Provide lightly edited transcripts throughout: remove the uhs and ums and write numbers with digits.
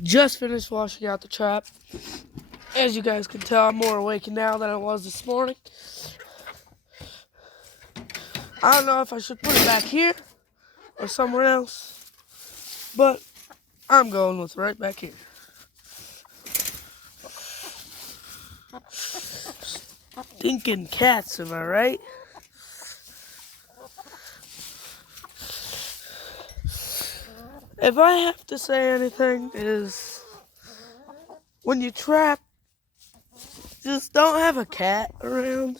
Just finished washing out the trap. As you guys can tell, I'm more awake now than I was this morning. I don't know if I should put it back here or somewhere else, but I'm going with right back here. Stinking cats, am I right? If I have to say anything is, when you trap, just don't have a cat around.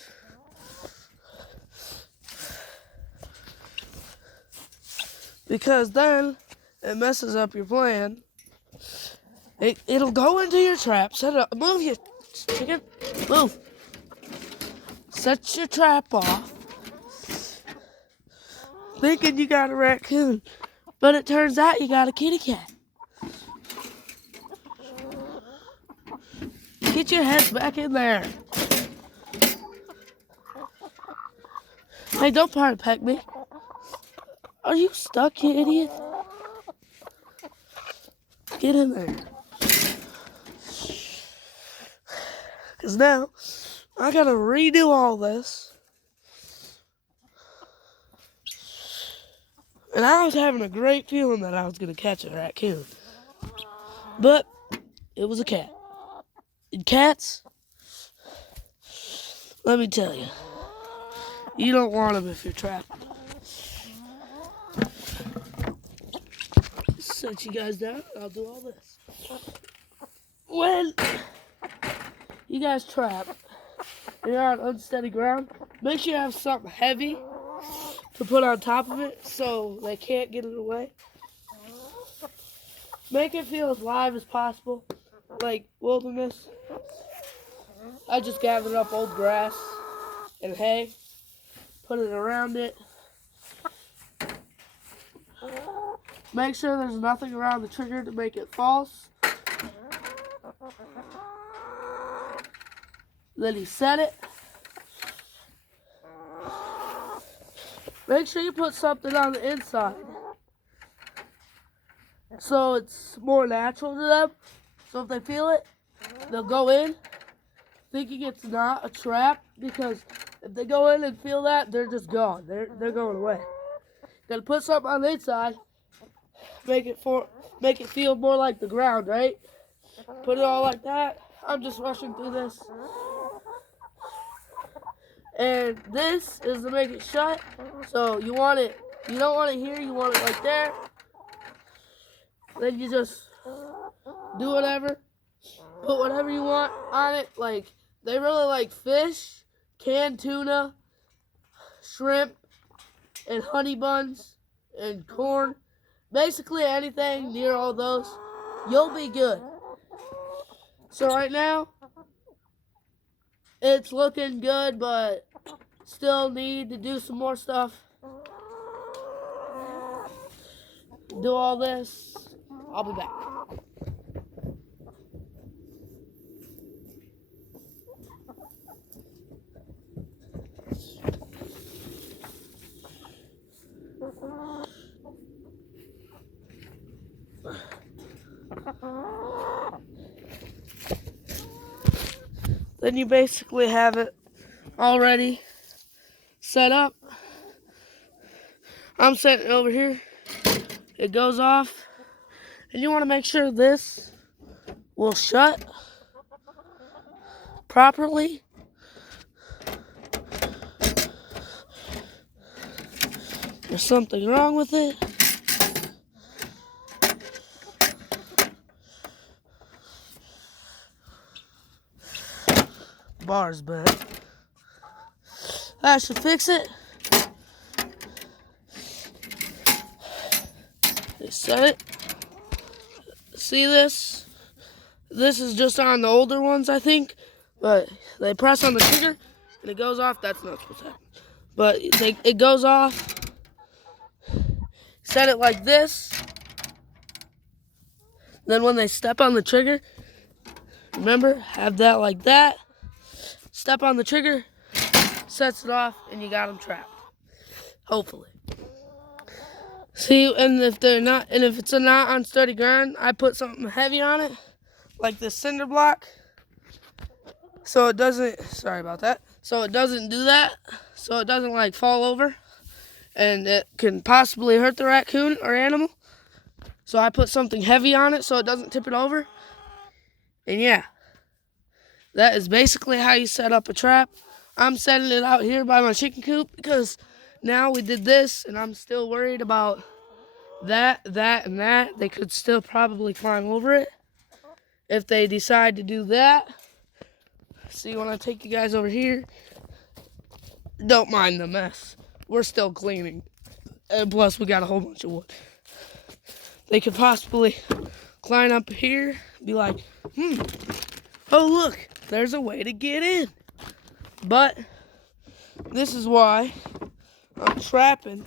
Because then it messes up your plan. It'll go into your trap, set it up, move you chicken, move. Set your trap off, thinking you got a raccoon, but it turns out you got a kitty cat. Get your heads back in there. Hey, don't party peck me. Are you stuck, you idiot? Get in there. Because now, I gotta redo all this. And I was having a great feeling that I was gonna catch a raccoon. But, it was a cat. And cats, let me tell you, you don't want them if you're trapping. Set you guys down, I'll do all this. When you guys trap and you're on unsteady ground, make sure you have something heavy to put on top of it so they can't get it away. Make it feel as live as possible, like wilderness. I just gathered up old grass and hay, put it around it. Make sure there's nothing around the trigger to make it false. Then you set it. Make sure you put something on the inside so it's more natural to them. So if they feel it, they'll go in thinking it's not a trap, because if they go in and feel that, they're just gone. They're going away. Gotta put something on the inside. Make it feel more like the ground, right? Put it all like that. I'm just rushing through this. And this is to make it shut. So you want it, you don't want it here, you want it like there. Then you just do whatever. Put whatever you want on it. Like, they really like fish, canned tuna, shrimp, and honey buns, and corn. Basically anything near all those, you'll be good. So right now, it's looking good, but still need to do some more stuff. Do all this. I'll be back. Then you basically have it already set up. I'm setting it over here. It goes off. And you want to make sure this will shut properly. There's something wrong with it. Bar's bent. That should fix it. They set it. See this? This is just on the older ones, I think. But they press on the trigger and it goes off. That's not supposed to happen. But it goes off. Set it like this. Then when they step on the trigger, remember, have that like that. Step on the trigger, sets it off, and you got them trapped. Hopefully. See, and if it's not on sturdy ground, I put something heavy on it, like this cinder block, so it doesn't, sorry about that, so it doesn't do that, so it doesn't like fall over, and it can possibly hurt the raccoon or animal. So I put something heavy on it so it doesn't tip it over. And yeah, that is basically how you set up a trap. I'm setting it out here by my chicken coop because now we did this and I'm still worried about that, and that. They could still probably climb over it if they decide to do that. See, when I take you guys over here, don't mind the mess. We're still cleaning. And plus, we got a whole bunch of wood. They could possibly climb up here, be like, oh look, there's a way to get in. But this is why I'm trapping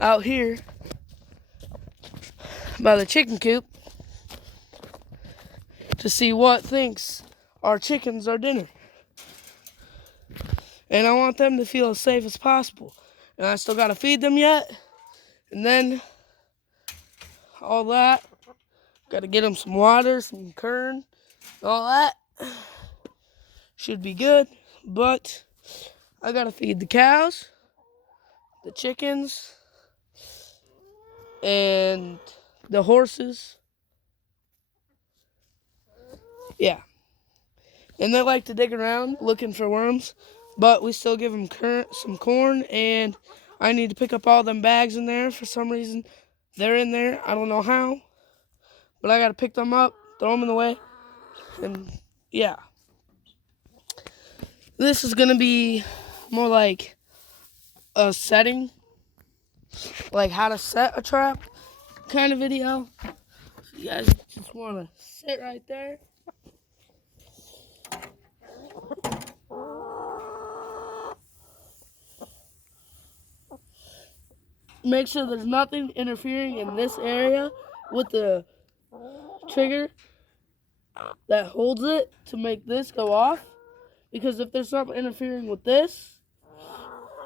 out here by the chicken coop to see what thinks our chickens are dinner. And I want them to feel as safe as possible. And I still gotta feed them yet. And then all that. Gotta get them some water, some kern, all that. Should be good. But I gotta feed the cows, the chickens, and the horses. Yeah. And they like to dig around looking for worms. But we still give them some corn, and I need to pick up all them bags in there. For some reason, they're in there. I don't know how. But I got to pick them up, throw them in the way, and yeah. This is going to be more like a setting, like how to set a trap kind of video. You guys just want to sit right there. Make sure there's nothing interfering in this area with the trigger that holds it to make this go off. Because if there's something interfering with this,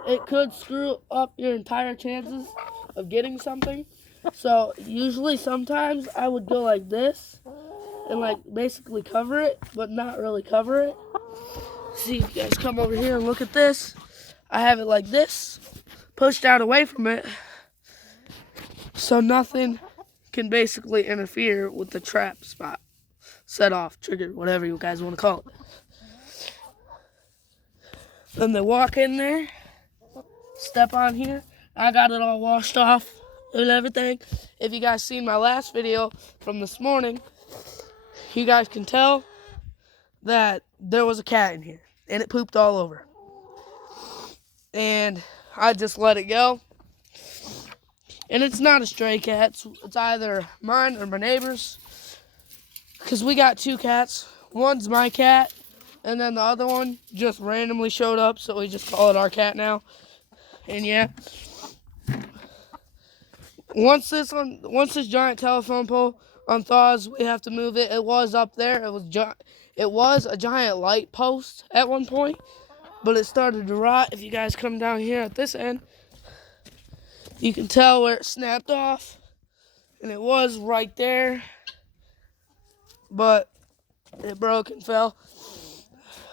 it could screw up your entire chances of getting something. So usually sometimes I would go like this and like basically cover it, but not really cover it. See, if you guys come over here and look at this, I have it like this, pushed out away from it, so nothing can basically interfere with the trap spot, set off, trigger, whatever you guys want to call it. Then they walk in there, step on here. I got it all washed off and everything. If you guys seen my last video from this morning, you guys can tell that there was a cat in here and it pooped all over. And I just let it go. And it's not a stray cat. It's either mine or my neighbor's. Because we got two cats. One's my cat, and then the other one just randomly showed up, so we just call it our cat now. And yeah. Once this giant telephone pole unthaws, we have to move it. It was up there. It was a giant light post at one point, but it started to rot. If you guys come down here at this end, you can tell where it snapped off, and it was right there, but it broke and fell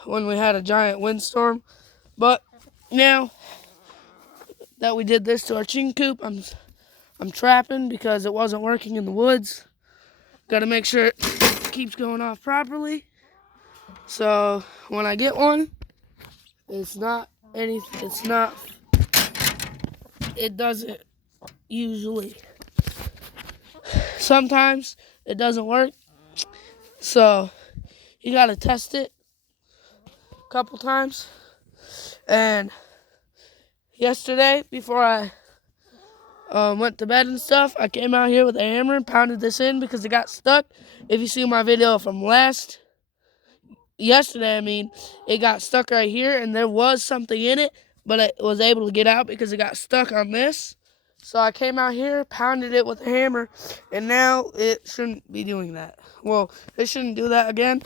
when we had a giant windstorm. But now that we did this to our chicken coop, I'm trapping because it wasn't working in the woods. Got to make sure it keeps going off properly. So when I get one, it doesn't usually. Sometimes it doesn't work. So you got to test it a couple times. And yesterday, before I went to bed and stuff, I came out here with a hammer and pounded this in because it got stuck. If you see my video from yesterday, it got stuck right here, and there was something in it, but it was able to get out because it got stuck on this. So I came out here, pounded it with a hammer, and now it shouldn't be doing that. Well, it shouldn't do that again.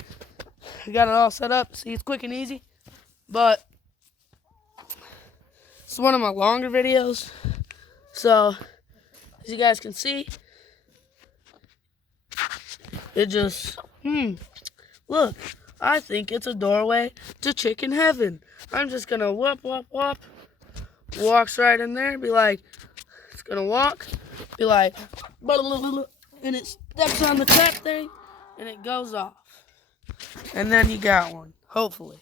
I got it all set up. See, it's quick and easy. But It's one of my longer videos. So, as you guys can see, it just, look, I think it's a doorway to chicken heaven. I'm just gonna whoop, whoop, whoop. Walks right in there, be like, it's gonna walk, be like, blah, blah, blah, blah, and it steps on the trap thing, and it goes off. And then you got one, hopefully.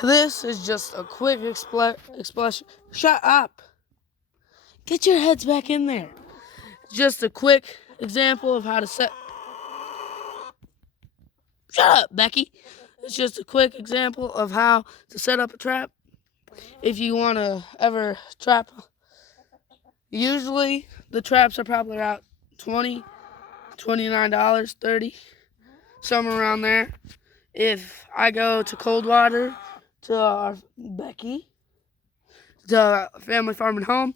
This is just a quick explanation. Shut up. Get your heads back in there. Just a quick example of how to set. Shut up, Becky. It's just a quick example of how to set up a trap. If you want to ever trap, usually the traps are probably around $20, $29, $30, somewhere around there. If I go to Coldwater, to our Becky, the family farm and home,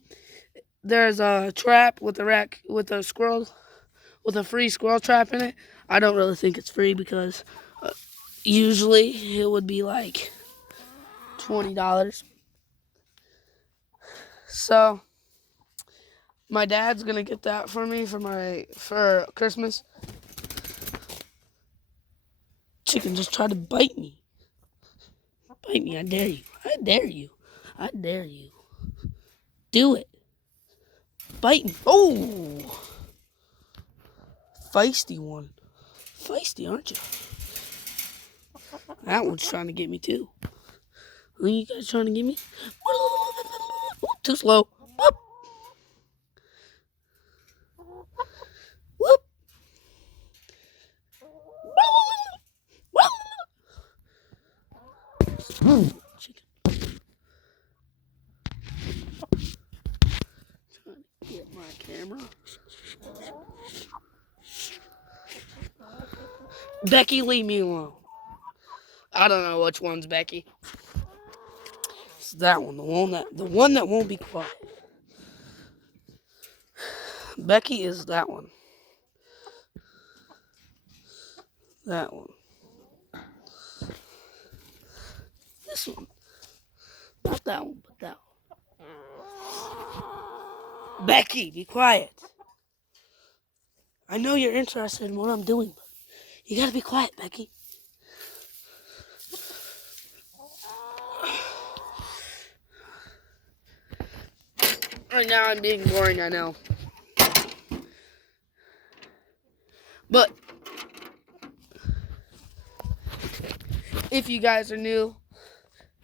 there's a trap with a squirrel, with a free squirrel trap in it. I don't really think it's free because usually it would be like $20. So my dad's gonna get that for me for Christmas. Chicken just tried to bite me. Bite me, I dare you. I dare you. I dare you. Do it. Bite me. Oh! Feisty one. Feisty, aren't you? That one's trying to get me too. Who are you guys trying to get me? Too slow. Whoop. Whoop. Chicken. Trying to get my camera. Becky, leave me alone. I don't know which one's Becky. It's that one, the one that won't be quiet. Becky is that one. That one. This one. Not that one, but that one. Becky, be quiet. I know you're interested in what I'm doing, but you gotta be quiet, Becky. Right now I'm being boring, I know. But if you guys are new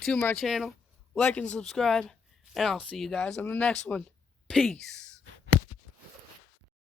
to my channel, like and subscribe, and I'll see you guys on the next one. Peace.